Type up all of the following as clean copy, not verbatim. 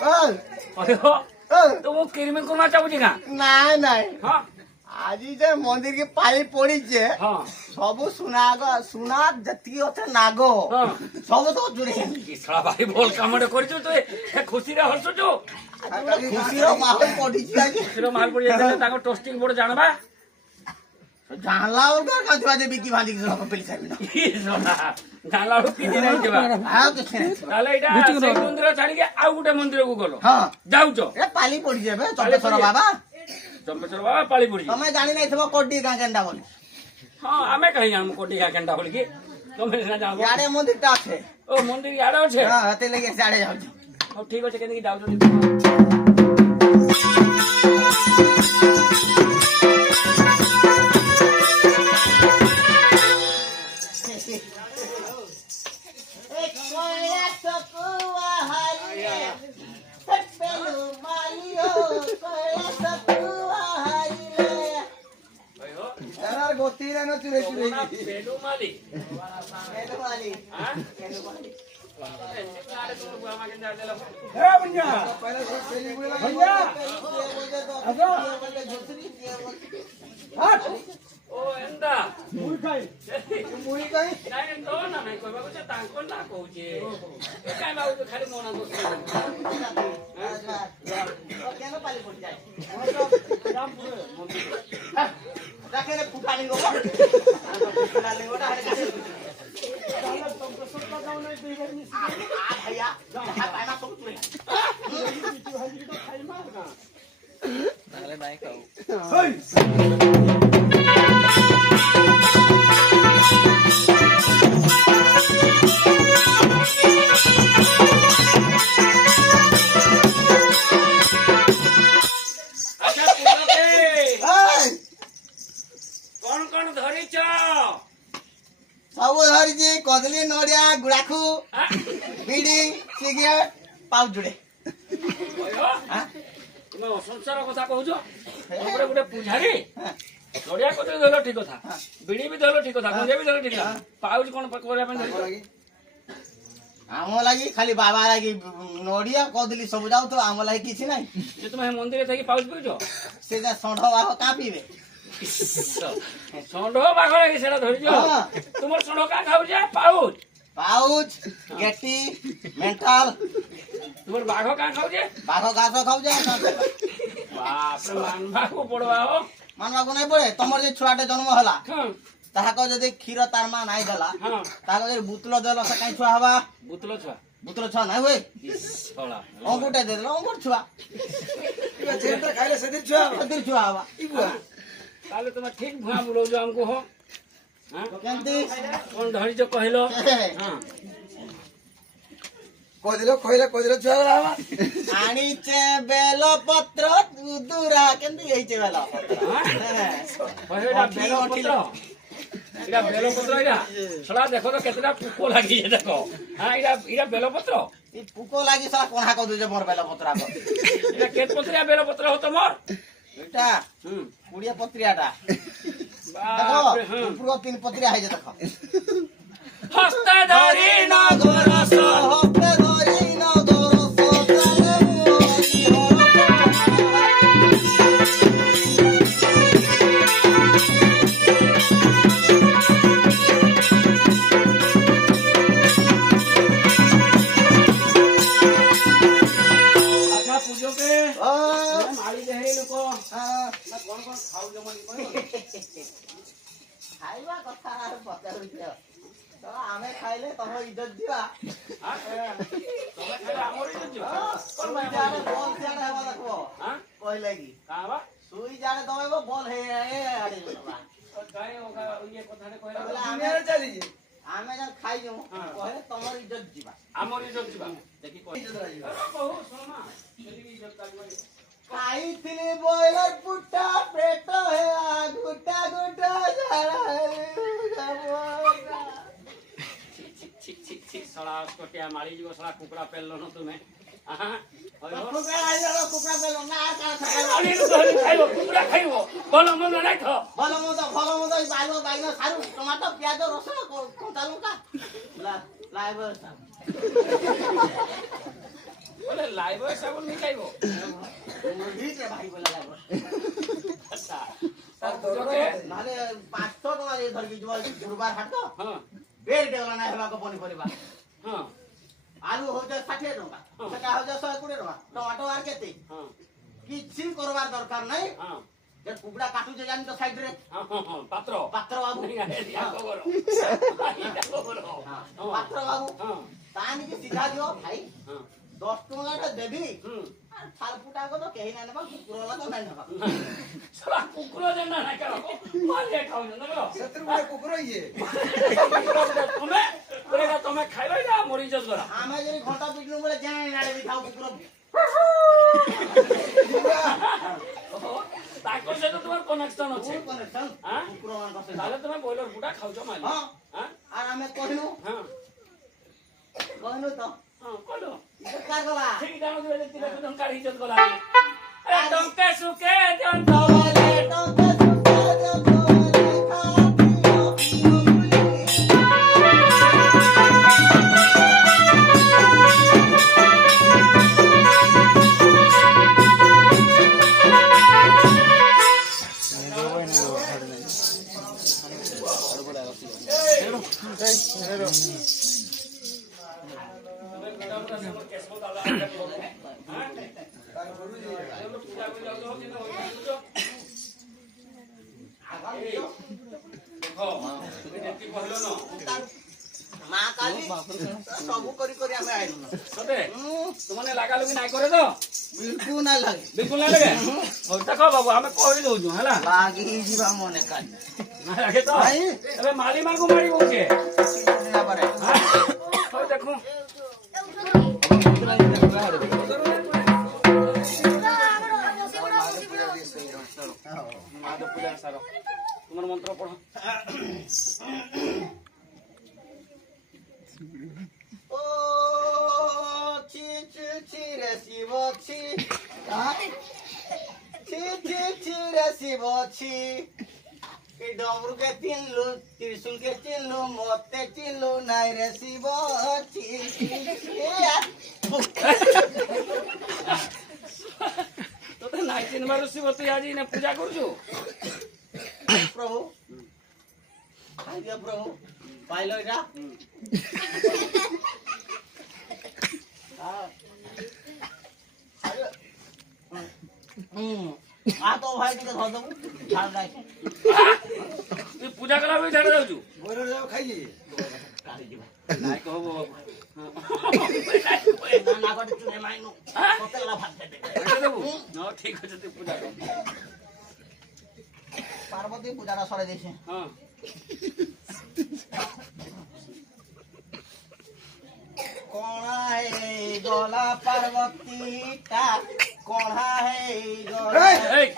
तो वो किरमी कुमा चाहूची का ନାଇଁ ନାଇଁ हाँ ଆଜି ଯେ ମନ୍ଦିର के ପାଳି ପଡିଛେ हाँ ସବୁ ସୁନା ଯେତିକି ଅଛେ ନାଗ हाँ ସବୁ ତ ଚୁରି साला भाई बोल कामड़े करछु तो खुशी रे हसुछु ଖୁସିର ମାହୋଲ ପଡିଛି ଆଜି खुशी रो माल पड़ी जाते ताको टोस्टिंग बोर्ड जानबा ଜାଣିଲା ବେଳକୁ କାନ୍ଦିବା ଯେ ବିକି ଭାଙ୍ଗିକି ସବୁ ପେଲି ସାରିବି ई सोना जानला किछि नै देबा ଆଉ କିଛି ନାହିଁ ताले एटा से मंदिर छाड़ी के आ गुटे मंदिर को गलो ହଁ जाउचो ଏ ପାଲି ପଡିଛି ଏବେ ଚମ୍ପେଶ୍ୱର ବାବା चंपेश्वर बाबा पाली पड़ी ତମେ ଜାଣି ନାଇଥିବ କୋଟି ଗାଁ କେନ୍ତା ବୋଲି हाँ आमे कहीं हम कोटी का केंटा बोल की तुम ना जाओ ଇଆଡେ ମନ୍ଦିରଟା ଅଛେ ओ मंदिर याडे ଅଛି ହଁ ହେତେ ଲାଗି ସିଆଡେ ଯାଉଛି हो ठीक ଅଛି केनी जाउचो पेलू माली हां ओ एंदा मुई कहीं नाही तो ना नाही कहबा को तांको ना कहूचे काय बाबू तो खाली मोना दोस्त केन पाली पड़ जाए रामपुर मंदिर राखे रे फुटानी गो फुटानी गोटा हरे कासे ताला तुम तो सब लगाओ नहीं देवर में आ भैया जहां पाना सब तुरे भाजी तो खाई मार का ताले नहीं खाओ अच्छा पुटके कौन कौन धरी छ सब धरिଛି କଦଳୀ ନଡ଼ିଆ ଗୁଡାଖୁ ବିଡି ସିଗାରେଟ ପାଉଚ ଜୁଡେ ଓୟୋ ତୁମେ ଅସଂସାର କଥା କହୁଛ ତମରେ ଗୋଟେ ପୂଜାରୀ ନଡ଼ିଆ କଦଳୀ ଧରିଲ ଠିକ କଥା ବିଡି ବି ଧରିଲ ଠିକ କଥା ଗଞ୍ଜା ବି ଧରିଲ ଠିକ କଥା ପାଉଚ କଣ କରିବା ପାଇଁ ଧରିଲ ଆମ ଲାଗି ଖାଲି ବାବା ଲାଗି ନଡ଼ିଆ କଦଳୀ ସବୁ ଯାଉ ତ ଆମ ଲାଗି କିଛି ନାହିଁ ଯେ ତୁମେ ମନ୍ଦିରରେ ଥାଇକି ପାଉଚ ପିଉଛ ସେ ଯା ଷଣ୍ଢ ବାଘ କାଁ ପିଇବେ ଷଣ୍ଢ ବାଘ ଲାଗି ସେଟା ଧରିଛ ତୁମର ଷଣ୍ଢ କାଁ ଖାଉଛ ପାଉଚ ପାଉଚ ଗେଟି ମେଣ୍ଟାଲ ତୁମର ବାଘ କାଁ ଖାଉଛେ ବାଘ ଘାସ ଖାଉଛେ ବାପରେ ମାନବାକୁ ପଡବା ହୋ ମାନବାକୁ ନାଇଁ ପଡେ ତମର ଯେ ଛୁଆଟେ ଜନ୍ମ ହେଲା ହଁ ତାହାକ ଯଦି କ୍ଷୀର ତାର ମା ନାଇଁ ଦେଲା ହଁ ତାହାକ ଯଦି ବୁତଲ ଦେଲ ସେ କାଇଁ ଛୁଆ ହବା ବୁତଲ ଛୁଆ ବୁତଲ ଛୁଆ ନାଇଁ ହୁଏ ଶଳା ଅଙ୍ଗୁରଟେ ଦେଇଦେଲ ଅଙ୍ଗୁର ଛୁଆ ଖାଇଲେ ସେଦିନ ଛୁଆ ସେଥିରେ ଛୁଆ ହବା ତାହେଲେ ତୁମେ ଠିକ ଭୁଆ ବୁଲଉଛ ଆମକୁ ହୋ କେମିତି କଣ ଧରିଛ କହିଲ ହଁ କହିଲେ ଛୁଆ ହବା ଆଣିଛେ ବେଲ ପତ୍ର ଦୁରା କେମିତି ହେଇଛେ ବେଲ ଏଇଟା ବେଲପତ୍ର ଏଇଟା ବେଲପତ୍ର ଏଇଟା ଶଳା ଦେଖ ତ କେତେଟା ପୋକ ଲାଗିছে ଦେଖ ହଁ ଏଇଟା ବେଲପତ୍ର ଏ ପୁକ ଲାଗି ସାରା କଣା କରିଦଉଛେ ମୋର ବେଲ ପତ୍ର ଏଇଟା କେତେ ପତ୍ରିଆ ବେଲପତ୍ର ହଉ ତମର ଏଇଟା 20 ପତ୍ରିଆଟା ବାପରେ ହଁ ଉପର 3 ପତ୍ରିଆ ହେଇଛେ ଦେଖ ହସ୍ତେ ଧରି ନଗରସ ହସ୍ତେ ଧରି ନଗରସ ଚାଲେ ଆଚ୍ଛା ପୂଜକେ ମାଳି ଦେହରେ ଲୋକ କଣ କଣ ଖାଉଛ ମାନେ କହିବ ଖାଇବା କଥା ପଚାରୁଛ ତ ଆମେ ଖାଇଲେ ତମ ଇଜ୍ଜତ ଯିବା ତମେ ଖାଇଲେ ଆମର ଇଜ୍ଜତ ଯିବ ସୁଇ ଜାଣେ ବଲ ସିଆଡେ ହେବା ଦେଖବ କହିଲେ କି କାଁ ବା ସୁଇ ଜାଣେ ଦବେବ ବଲ ହେ ଆଡେ ଯିବା କାଇଁ ଇଏ କଥାଟେ କହିଲା ବୋଲେ ଦୁନିଆରେ ଚାଲିଛି ଆମେ ଯା ଖାଇଛୁ କହିଲେ ତମର ଇଜ୍ଜତ ଯିବା ଆମର ଇଜ୍ଜତ ଯିବା ଦେଖି କହି କହୁ ଶୁଣମା ସେଠି ଇଜ୍ଜତ ଚାଲିବ ଖାଇଥିଲି ବଏଲର ପୁଟା ପେଟ ହେଲା ଗୁଟା ଗୁଟା ଶଳା କଟିଆ ମାଳି ଯିବ ଶଳା କୁକୁଡ଼ା ପେଲ ନ ତୁମେ କୁକୁଡ଼ା ଖାଇବ ଭଲ ମନ୍ଦ ନାଇଁ ଖାଅ ଭଲ ମନ୍ଦ ବାଇଗଣ ବାଇଗଣ ସାରୁ ଟମାଟୋ ପିଆଜ ରସୁଣ କଞ୍ଚା ଲଙ୍କା बोले लाइव साबुन नहीं खाइबो ଭିତରେ ଭାଇ ବୋଲା ଲାଗବ अच्छा ତାର और ଦରକାର के ନାହିଁ। ନହେଲେ 500 ଟଙ୍କା ଦେଇ ଧରିକି ଯିବ ଗୁରୁବାର ହାଟ हां ବେଗ ଟେଗଲା ନାହିଁ ହେବାକୁ ପନିପରିବା हां ଆଳୁ ହଉଛି 60 ଟଙ୍କା ସେଟା ହଉଛି 120 ଟଙ୍କା ଟମାଟୋ আর କେତେ हां କିଛି କରବାର ଦରକାର ନାହିଁ हां ଯେ କୁକୁଡ଼ା କାଟୁଛେ ଜାଣି ତ ସାଇଡ୍ ରେ हां पात्र ପାତ୍ର ବାବୁ नहीं आए या खबर या खबर ହଁ, ପାତ୍ର ବାବୁ हां ତାନିକି ସିଧା ଦିଅ ଭାଇ हां 10 ଟଙ୍କାଟା ଦେବି हम्म আর ଥାଳ ଫୁଟାକ ତ କେହି ନାଇଁ ନେବା କୁକୁର ବାଲା ତ ନାଇଁ ନେବା सला कुकुर जेना ना करो मारे खाउ न करो ସେଥିରୁ ଗୋଟେ କୁକୁର ଇଏ ତମେ ପୁରା ତମେ ଖାଇବ ନା ମରି ଜସ୍ କର ଆମେ ଯଦି ଘଣ୍ଟା ପିଟିନୁ ବୋଲେ ଜାଣି ନାড়େ ବି ଖାଉ କୁକୁର ତାଙ୍କ ସହିତ ତୁମର କନେକ୍ସନ ଅଛି ବହୁତ କନେକ୍ସନ ହାଁ କୁକୁର ମାନଙ୍କ ସହିତ ତାହେଲେ ତମେ ବ୍ରଏଲର ଗୁଟା ଖାଉଛ ମାଲି ହଁ ହାଁ আর ଆମେ କହିନୁ ହଁ କହିନୁ ତ ହଁ କଲ ବେକାର ଗଲା ଠିକ ଜାଣୁଥିବେ ଯେ ତିଲେ ଟଙ୍କା ଇଜ୍ଜତ କଲା ଆରେ ଟଙ୍କା ସୁକେ ଦିଅନ୍ତ ବୋଲେ ଟଙ୍କା ସୁଖା ଦିଅ ତୋରେ ଖାତିଅ ପିଓ ତମେ ଗୁଡ଼ା ଗୁଡ଼ା ସବୁ କେଶବ ଦାଦା ହାଁ ତାର ଗୁରୁଜୀ ପୂଜା କରି ଯାଉଛ କିନ୍ତୁ ଦେଖ তুমি ଯେତିକି କହିଲ ନ ମା କାଲି ସବୁ କରି କରି ଆମେ ଆଇଲୁ ସତେ ତୁମନେ ଲାଗାଲୁଗି ନାଇଁ করে ତ ବିଲକୁଲ ନାଇଁ ଲାଗେ ବିଲକୁଲ ନାଇଁ ଲାଗେ ହଉ ଦେଖ ବାବୁ ଆମେ କହି ଦଉଛୁ ହେଲା ଲାଗି ଯିବା ମନେ କାଲି ନାଇଁ ଲାଗେ ତ ଏବେ ମାଲି ମାଙ୍କୁ ମାରି କହୁଛେ ଦିନ ପରେ ହଉ ଦେଖୁ ମାଦ ପୂଜା ସାର ତୁମର ମନ୍ତ୍ର ପଢ ଓ ছি ছি ছি রে শিব ছি ছি ছি ছি রে শিব ছি এই ডমরুকে চিনলু ত্রিশুলকে চিনলু মতে চিনলু নাই রে শিব ছি তোতে নাই চিনবার শিব তুই আজ না পূজা করছু প্রভু আজ্ঞা প্রভু পাইল এটা आ तो भाई टिके धर दबु झाड़ दाई তুই পূজা করা বই ঝাড়ে যাচ্ছু বইরে যাও খাইলি काली दिबा নাই কহব ना ना गटे चुने माइनु कते ला भात दे দেবু হ্যাঁ ঠিক আছে তুই পূজা কর पार्वती पूजा सरे देছে হ্যাঁ कोणा है गला पार्वती ता कोणा है गला এই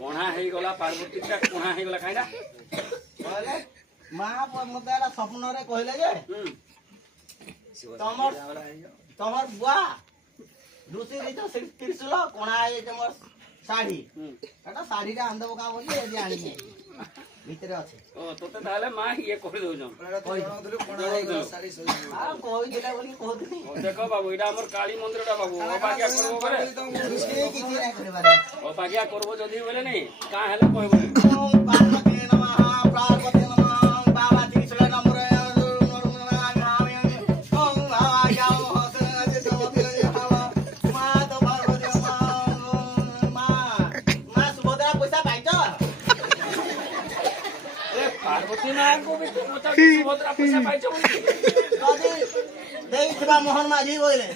কোণা হয়ে গলা পার্বতীটা কোণা হয়ে গলা কাইনা बोले मां मते एला स्वप्न रे कहले जे तमर तमर बुआ दूसरी रीत त्रिशूल कोणा है तमर साड़ी এটা শাড়িটা আনতে বোকা বলি এই যে আনি ভিতরে আছে ও তোতে তাহলে মা ইয়ে করে দউছ এটা তো জଣାଉଥିଲୁ কোଣା ହେଇଗଲା ଶାଢୀ ସଜେଇବୁ আর কই দিলা বলি কইনি দেখো বাবু এটা আমার কালী মন্দিরটা বাবু অবাগিয়া করবো বলে এই কিছু না করিবারে অবাগিয়া করবো যদি বলে নেই কা হেলে কইব ওম পার্বতী নমঃ পার্বতী নমঃ বাবা ত্রিশূল নমঃ ওম আয়াও হসে তো দিলে হাওয়া মা তো পার্বতী মা মা সুভদ্রা পয়সা পাইছো পার্বতী মাকে বি তো মতা সুভদ্রা পয়সা পাইছো বলি যদি দেইবা মোহন মাঝি কইলে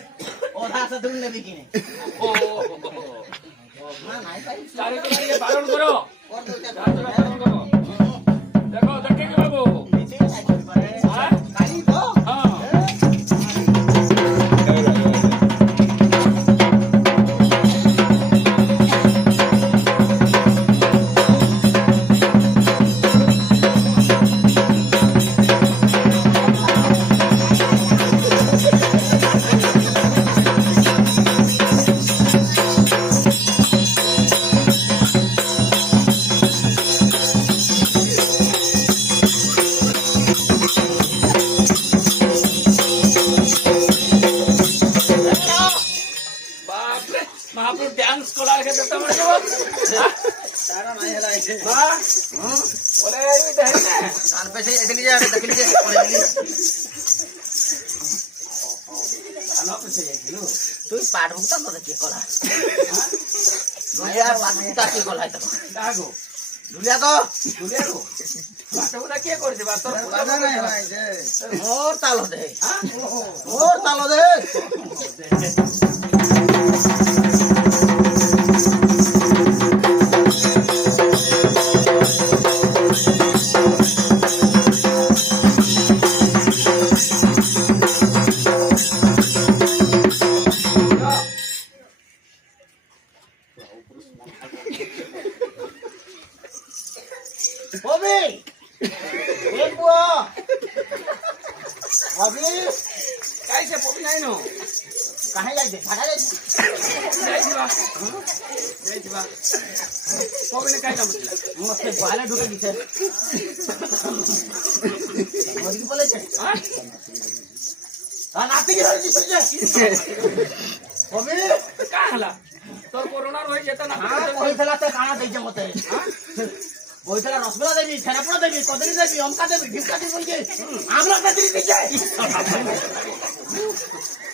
ওধা সদুন নেবি কিনে ও না নাই পাই চারি তো বারণ করো কর দউতে বারণ করো দেখো দেখে যে বাবু কিছু নাই করিবারে হ্যাঁ কালি তো হ্যাঁ ମହାପ୍ରଭୁ ଡ୍ୟାନ୍ସ କଲା କେତେ ତମର ଯିବ ତାର ନାଇଁ ହେଲା ଏଠି ବୋଲେ ଏଇ ଦେଖେ କାନ ପେ ସେ ଏଦିନ ଯେ ଦେଖିଲି ଯେ ପଳେଇଲି ଧାନ ପଛେ ଯାଇଥିଲୁ তুই পাট মুক্তা মতে কি কলা দুলিয়া পাট মুক্তা কি কলা তো କାହାକୁ দুলিয়া তো ଦୁନିଆକୁ ବାଟ ବୁଲା କିଏ କରିଛି ବା ତୋର ରାଜା ନାଇଁ ହେଲା ଏଠି মোর তালো দে ଆଁ? মোর তালো দে ববি এ বুয়া ববি କାହିଁ ସେ ପବି ନାହିଁ ନ কাহে যাইছে ঢাকা যাইছে ଯାଇଥିବା ଯାଇଥିବା ପବିନେ କାହିଁ କାମ ଥିଲା মস্তে বালে ঢুকে দিছে মরিকি বলেছে ଆଁ? আর নাতি কি হইছে ববি କାଁ ହେଲା ତୋର କରୋନା ରହି ଯେତେ ନା কইছলা তে কানা দেইছে মতে কইছলা রসগোল্লা দেবি ছানাপোড়া দেবি কদলি দেবি অমকা দেবি ঢিমকা দেবি বলছে আমরা দেবি দিছে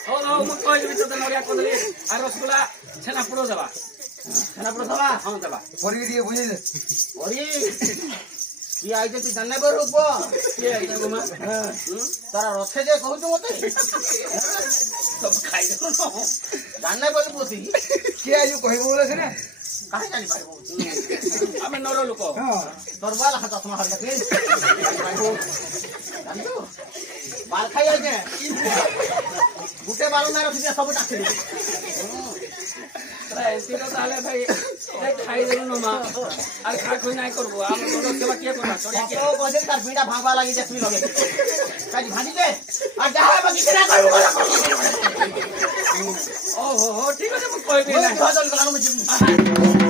ହଉ ହଉ ମୁଁ କହିଦେବି ତୋତେ ନଡ଼ିଆ କଦଳୀ ଆଉ ରସଗୋଲା ଛେନାପୋଡ଼ ଦେବା ছানাপোড়া খাবা ହଁ ଦେବା ପଢିକି ଟିକେ ବୁଝେଇ ଦେ ওরে কি আইছে তুই জানলে বড় রূপ କିଏ ଆଇଲା ଗୋମା তারা রথে যে কহুଛୁ মতে ସବୁ ଖାଇଦେଲ জানলে বলি পুতি କିଏ ଆଜି କହିବ ବୋଲେ ସିନା কাহে জানি পারবো ଆମେ ନର ଲୋକ ହଁ তোর বাল হাত চশমা হল গেছে জানতো বাল খাই আইছে গুটে বাল না রখিছে সব টাকি ଏତିକ ତାହେଲେ ଭାଇ ଖାଇଦେଲୁ ନ ମା ଆଉ ଖା ଖୁଇ ନାଇଁ କରବୁ ଆମ ନର ସେବା କିଏ କରବା ଚଢିଆ କିଏ তো কইছে তার বিড়া ভাঙবা লাগি যে তুই লগে কাজি ভাঙি দে আর যাহা বাকি কিনা কইবো ଓହୋ ହଉ ଠିକ ଅଛି ମୁଁ କହିବି ওই ନାହିଁ ধর ধর লাগানো